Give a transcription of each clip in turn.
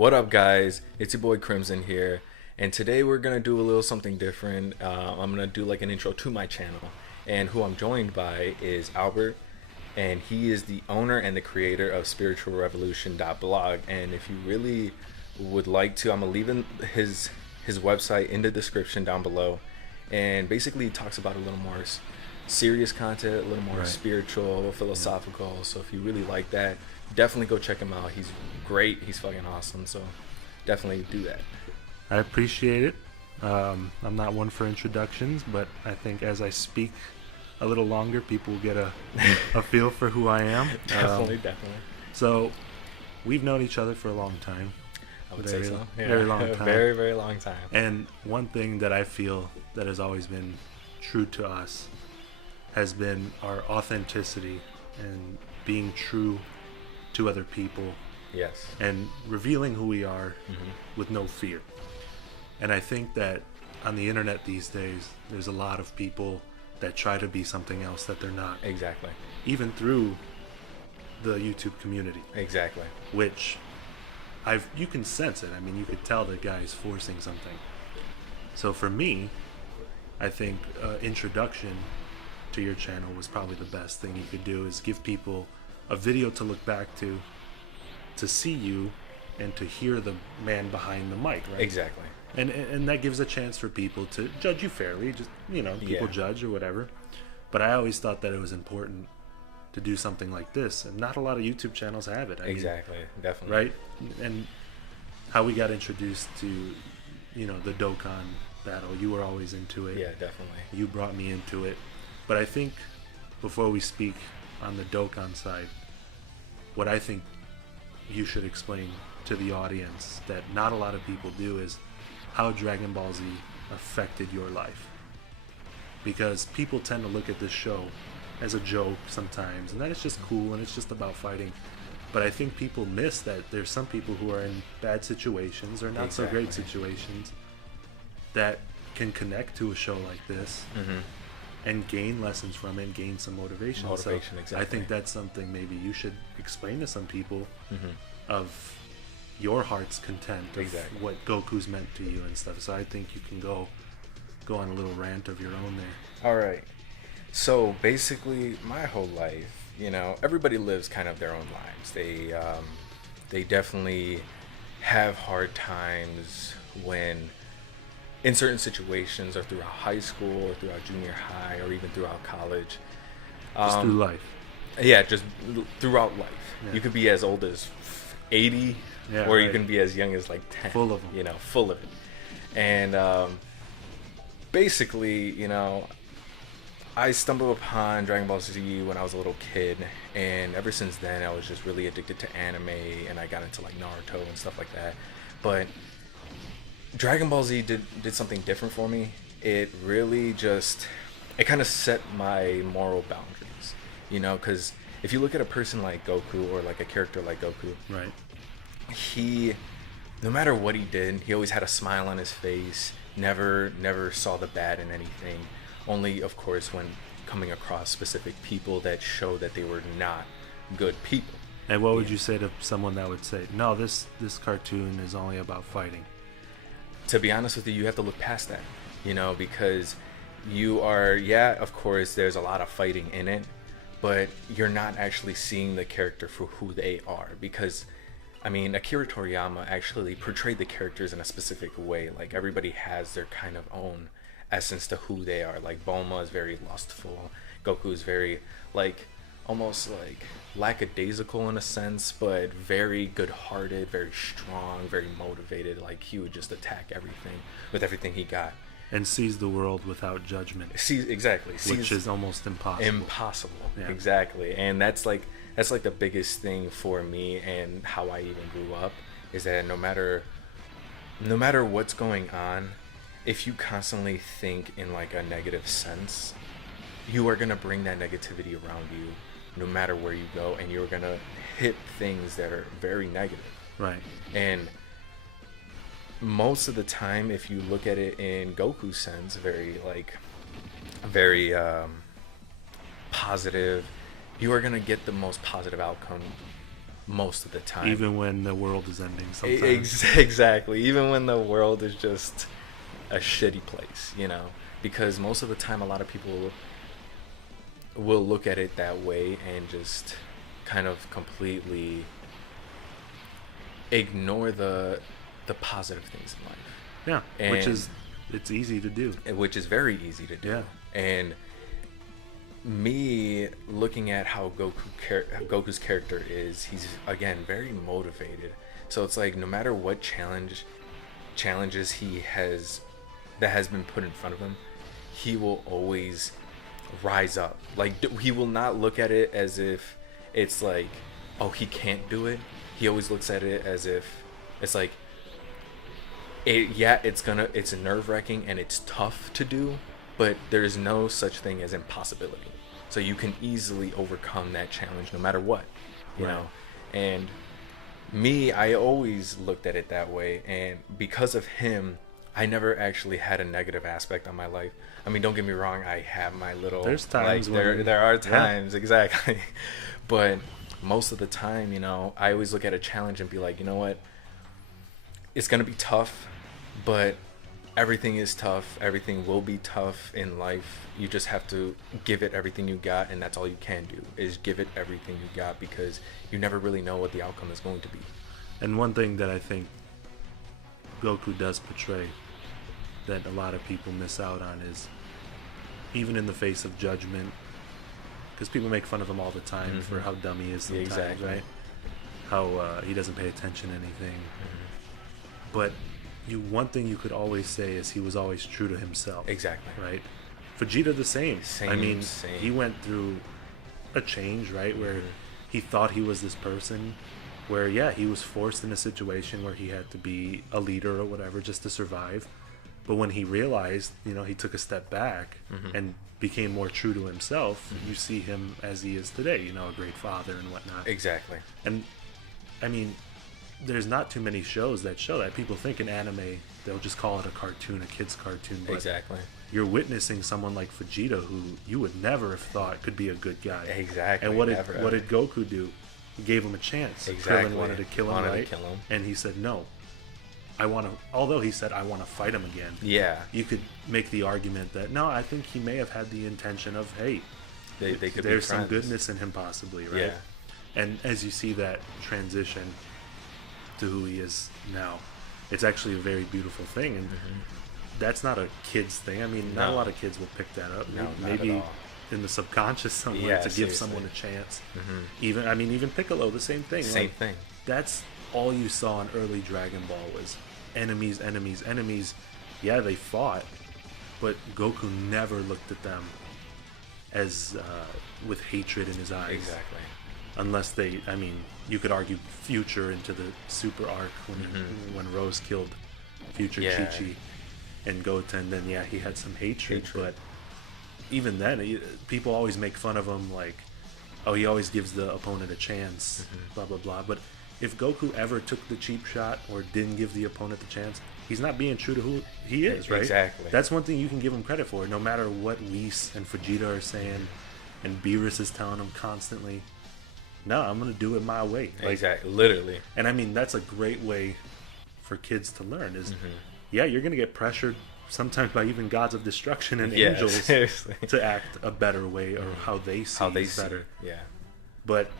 What up, guys? It's your boy Crimson here, and today we're gonna do a little something different. I'm gonna do like an intro to my channel, and who I'm joined by is Albert, and he is the owner and the creator of spiritualrevolution.blog. And if you really would like to, I'm gonna leave his website in the description down below, and basically he talks about a little more serious content, a little more spiritual, philosophical. So if you really like that, definitely go check him out. He's great. He's fucking awesome. So definitely do that. I appreciate it. I'm not one for introductions, but I think as I speak a little longer, people will get a feel for who I am. Definitely. So we've known each other for a long time. I would say so. Yeah. Very long time. Very, very long time. And one thing that I feel that has always been true to us has been our authenticity and being true to other people. Yes. And revealing who we are with no fear. And I think that on the internet these days, there's a lot of people that try to be something else that they're not. Exactly. Even through the YouTube community. Exactly. Which you can sense it. I mean, you could tell the guy is forcing something. So for me, I think introduction to your channel was probably the best thing you could do, is give people a video to look back to see you and to hear the man behind the mic, right? Exactly. And that gives a chance for people to judge you fairly. Just, people judge or whatever. But I always thought that it was important to do something like this, and not a lot of YouTube channels have it. Exactly. Definitely. Right? And how we got introduced to, the Dokkan battle. You were always into it. Yeah, definitely. You brought me into it. But I think before we speak on the Dokkan side, what I think you should explain to the audience that not a lot of people do is how Dragon Ball Z affected your life. Because people tend to look at this show as a joke sometimes, and that it's just cool and it's just about fighting. But I think people miss that there's some people who are in bad situations or not so great situations that can connect to a show like this and gain lessons from it and gain some motivation. Exactly. I think that's something maybe you should explain to some people of your heart's content, of what Goku's meant to you and stuff. So I think you can go on a little rant of your own there. All right. So basically, my whole life, everybody lives kind of their own lives. They definitely have hard times when in certain situations, or throughout high school, or throughout junior high, or even throughout college. Just through life. Yeah, just throughout life. Yeah. You could be as old as 80, or you can be as young as like 10. Full of them. Full of it. And basically, I stumbled upon Dragon Ball Z when I was a little kid, and ever since then I was just really addicted to anime, and I got into like Naruto and stuff like that. But Dragon Ball Z did something different for me. It really it kind of set my moral boundaries, because if you look at a person like Goku, or like a character like Goku, right, he, no matter what he did, he always had a smile on his face, never saw the bad in anything, only of course when coming across specific people that show that they were not good people. And what would you say to someone that would say, no, this cartoon is only about fighting? To be honest with you, you have to look past that, because you are, of course, there's a lot of fighting in it, but you're not actually seeing the character for who they are. Because, Akira Toriyama actually portrayed the characters in a specific way. Like, everybody has their kind of own essence to who they are. Like, Bulma is very lustful. Goku is very, almost lackadaisical in a sense, but very good-hearted, very strong, very motivated. Like, he would just attack everything with everything he got, and sees the world without judgment. Which is almost impossible. Yeah. Exactly. And that's like the biggest thing for me, and how I even grew up, is that no matter what's going on, if you constantly think in like a negative sense, you are gonna bring that negativity around you no matter where you go, and you're gonna hit things that are very negative. Right. And most of the time, if you look at it in Goku's sense, very positive, you are gonna get the most positive outcome most of the time. Even when the world is ending sometimes. Exactly. Even when the world is just a shitty place, because most of the time a lot of people will look at it that way and just kind of completely ignore the positive things in life. Yeah, And it's easy to do. which is very easy to do. Yeah. And me looking at how Goku's character is, he's again very motivated. So it's like no matter what challenges he has that has been put in front of him, he will always rise up. Like he will not look at it as if it's like, oh, he can't do it. He always looks at it as if it's like, it's nerve-wracking and it's tough to do, but there's no such thing as impossibility. So you can easily overcome that challenge no matter what, you know. And me, I always looked at it that way, and because of him, I never actually had a negative aspect on my life. I mean, don't get me wrong, I have my little... There's times there are times, exactly. But most of the time, I always look at a challenge and be like, you know what? It's going to be tough, but everything is tough. Everything will be tough in life. You just have to give it everything you got, and that's all you can do, is give it everything you got, because you never really know what the outcome is going to be. And one thing that I think Goku does portray that a lot of people miss out on is, even in the face of judgment, because people make fun of him all the time for how dumb he is sometimes, exactly. right? How he doesn't pay attention to anything. But one thing you could always say is he was always true to himself. Exactly. Right? Vegeta the same. I mean, same. He went through a change, right? Where he thought he was this person, where, he was forced in a situation where he had to be a leader or whatever just to survive. But when he realized, he took a step back and became more true to himself, you see him as he is today, a great father and whatnot. Exactly. And, I mean, there's not too many shows that show that. People think in anime, they'll just call it a cartoon, a kid's cartoon. But exactly. You're witnessing someone like Vegeta, who you would never have thought could be a good guy. Exactly. And what did Goku do? He gave him a chance. Exactly. Krillin wanted to kill him, right? And he said, no. Although he said, I want to fight him again. Yeah. You could make the argument that, no, I think he may have had the intention of, hey, they could there's be some goodness in him possibly, right? Yeah. And as you see that transition to who he is now, it's actually a very beautiful thing. And that's not a kid's thing. I mean, not a lot of kids will pick that up. No, maybe not at all. In the subconscious somewhere, to give someone a chance. Even Piccolo, the same thing. Same thing. That's all you saw in early Dragon Ball was enemies. Yeah, they fought, but Goku never looked at them as with hatred in his eyes. Exactly. Unless you could argue Future into the Super arc when Rose killed Future Chi-Chi and Goten, then he had some hatred. But even then, people always make fun of him, like, oh, he always gives the opponent a chance, blah, blah, blah. But if Goku ever took the cheap shot or didn't give the opponent the chance, he's not being true to who he is, right? Exactly. That's one thing you can give him credit for, no matter what Whis and Vegeta are saying, and Beerus is telling him constantly, no, I'm going to do it my way. Like, exactly, literally. And I mean, that's a great way for kids to learn is, you're going to get pressured sometimes by even gods of destruction and angels seriously. To act a better way or how they see better. Yeah. But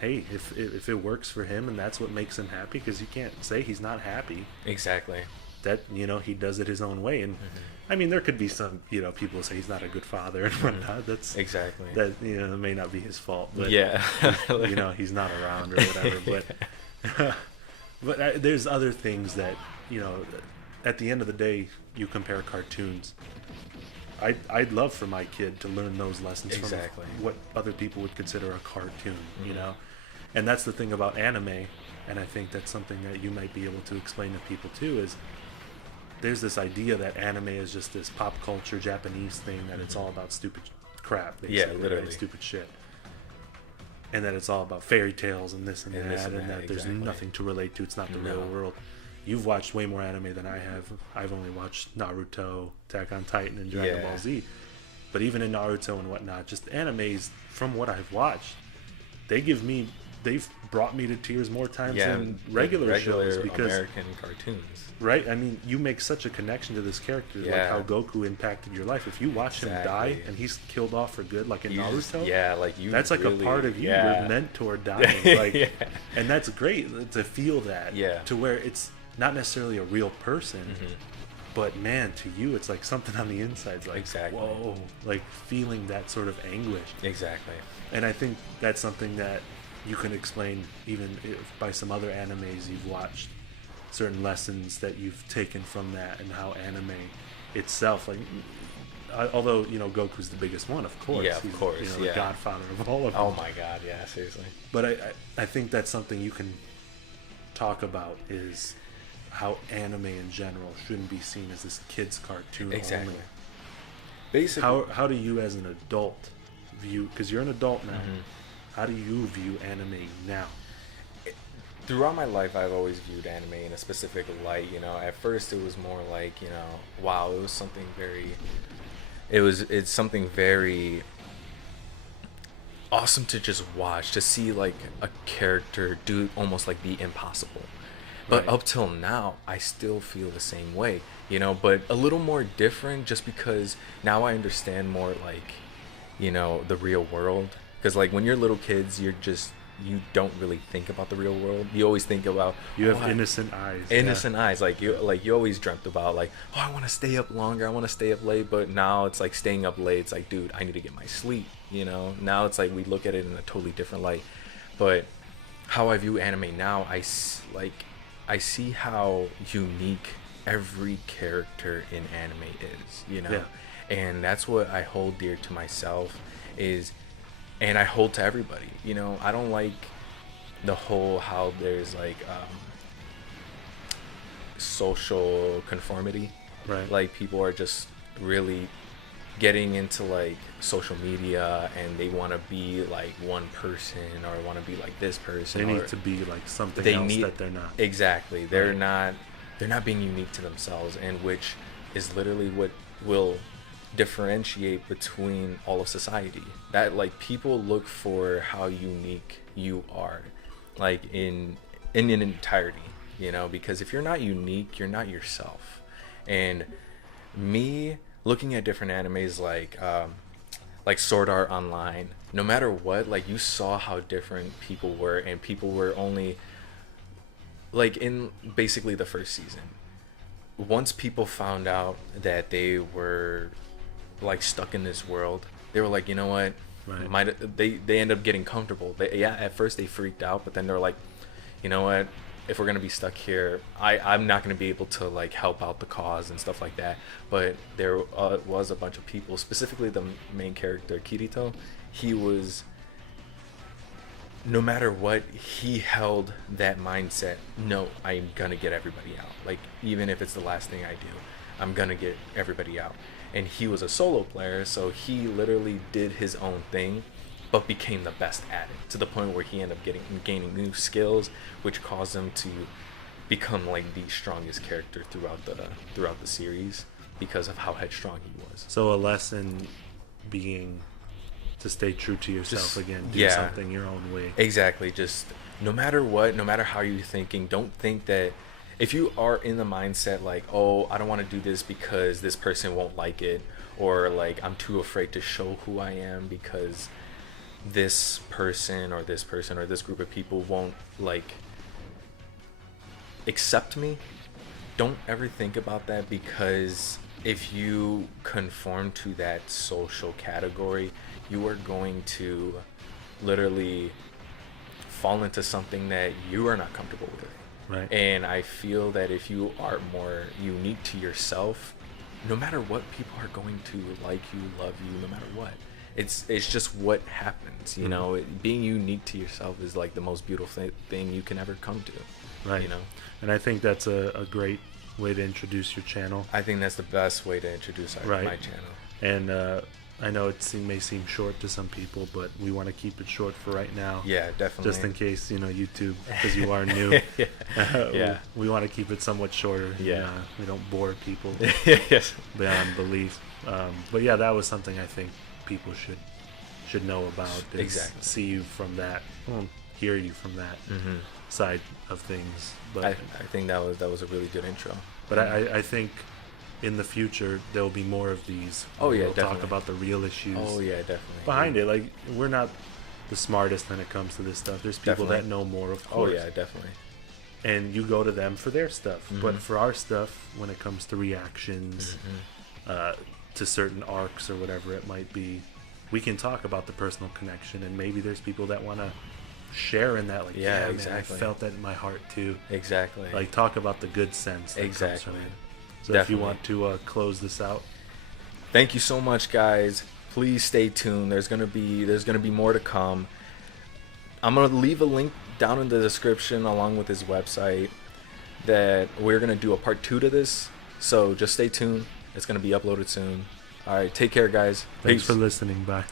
hey, if it works for him and that's what makes him happy, because you can't say he's not happy. Exactly. That, he does it his own way. And I mean, there could be some, people say he's not a good father and whatnot. That's exactly. That, may not be his fault. But, he's not around or whatever. But there's other things that, at the end of the day, you compare cartoons. I'd love for my kid to learn those lessons from what other people would consider a cartoon, And that's the thing about anime, and I think that's something that you might be able to explain to people too, is there's this idea that anime is just this pop culture Japanese thing, that it's all about stupid crap, basically, literally. right? Stupid shit. And that it's all about fairy tales and this and that there's nothing to relate to. It's not the real world. You've watched way more anime than I have. I've only watched Naruto, Attack on Titan, and Dragon Ball Z. But even in Naruto and whatnot, just animes, from what I've watched, they give me they've brought me to tears more times Yeah, than regular shows, because American cartoons. right, I mean, you make such a connection to this character, like Yeah. how Goku impacted your life. If you watch him die Exactly. and he's killed off for good, like in You just- Naruto, yeah, like you. that's like really, a part of you. Yeah. You're meant toward dying, like, Yeah. and that's great to feel that. Yeah. To where it's not necessarily a real person, Mhm. but man, to you, it's like something on the inside. Like, Exactly. whoa, like feeling that sort of anguish. Exactly. And I think that's something that you can explain even by some other animes you've watched, certain lessons that you've taken from that, and how anime itself, like, although, you know, Goku's the biggest one, of course. Yeah, of He's, course, you know, yeah. the godfather of all of them. Oh my God, yeah, seriously. But I think that's something you can talk about, is how anime in general shouldn't be seen as this kid's cartoon Exactly. only. Basically, How do you as an adult view, because you're an adult now, Mhm. how do you view anime now? throughout my life, I've always viewed anime in a specific light. You know, at first it was more like, you know, wow, it was something very. It's something very awesome to just watch, to see like a character do almost like the impossible. But Right. up till now, I still feel the same way, you know, but a little more different, just because now I understand more, like, you know, the real world. Because like when you're little kids, you don't really think about the real world. You always think about, You have oh, innocent eyes. innocent eyes. Like you always dreamt about, like, oh, I want to stay up longer, I want to stay up late. But now it's like staying up late, it's like, dude, I need to get my sleep, you know. Now it's like we look at it in a totally different light. But how I view anime now, I see how unique every character in anime is, you know. Yeah. And that's what I hold dear to myself, and I hold to everybody, you know. I don't like the whole how there's like social conformity. Right. Like people are just really getting into like social media, and they want to be like one person, or want to be like this person. They or need to be like something they else need- that they're not. Exactly. They're Right. not being unique to themselves, and which is literally what will differentiate between all of society. That, like, people look for how unique you are, like in an entirety, you know, because if you're not unique, you're not yourself. And me looking at different animes like Sword Art Online, no matter what, like, you saw how different people were, and people were only like in basically the first season. Once people found out that they were like stuck in this world, they were like, you know what, Right. they end up getting comfortable. At first they freaked out, but then they're like, you know what, if we're gonna be stuck here, I'm not gonna be able to like help out the cause and stuff like that. But there was a bunch of people, specifically the main character Kirito. He was, no matter what, he held that mindset. No, I'm gonna get everybody out. Like, even if it's the last thing I do, I'm gonna get everybody out. And he was a solo player, so he literally did his own thing, but became the best at it, to the point where he ended up gaining new skills, which caused him to become like the strongest character throughout the series, because of how headstrong he was. So a lesson being to stay true to yourself Just- again. Do yeah. something your own way. Exactly. Just no matter what, no matter how you're thinking, don't think that if you are in the mindset like, oh, I don't want to do this because this person won't like it, or like, I'm too afraid to show who I am because this person or this group of people won't like accept me. Don't ever think about that, because if you conform to that social category, you are going to literally fall into something that you are not comfortable with. Right. And I feel that if you are more unique to yourself, no matter what, people are going to like you, love you, no matter what. It's just what happens, you know. Being unique to yourself is like the most beautiful thing you can ever come to. Right. You know, And I think that's a great way to introduce your channel. I think that's the best way to introduce Right. my channel. And I know may seem short to some people, but we want to keep it short for right now. Yeah, definitely. Just in case, YouTube, because you are new. Yeah. Yeah. We want to keep it somewhat shorter. Yeah. We don't bore people Yes. beyond belief. But yeah, that was something I think people should know about. Is Exactly. see you from that hear you from that side of things. But I think that was a really good intro. But I think in the future there will be more of these. Oh yeah, we'll definitely. talk about the real issues. Oh yeah, definitely. Behind it, like we're not the smartest when it comes to this stuff. There's people Definitely. that know more, of Oh course. yeah, definitely. And you go to them for their stuff. Mm-hmm. But for our stuff, when it comes to reactions, to certain arcs or whatever it might be, we can talk about the personal connection, and maybe there's people that want to share in that. Like, Yeah, man, exactly. I felt that in my heart too. Exactly. Like, talk about the good sense that comes Exactly. from it. So Definitely. if you want to close this out. Thank you so much, guys. Please stay tuned. There's gonna be more to come. I'm gonna leave a link down in the description along with his website that we're gonna do a part 2 to this. So just stay tuned. It's gonna be uploaded soon. All right, take care, guys. Thanks Peace. for listening. Bye.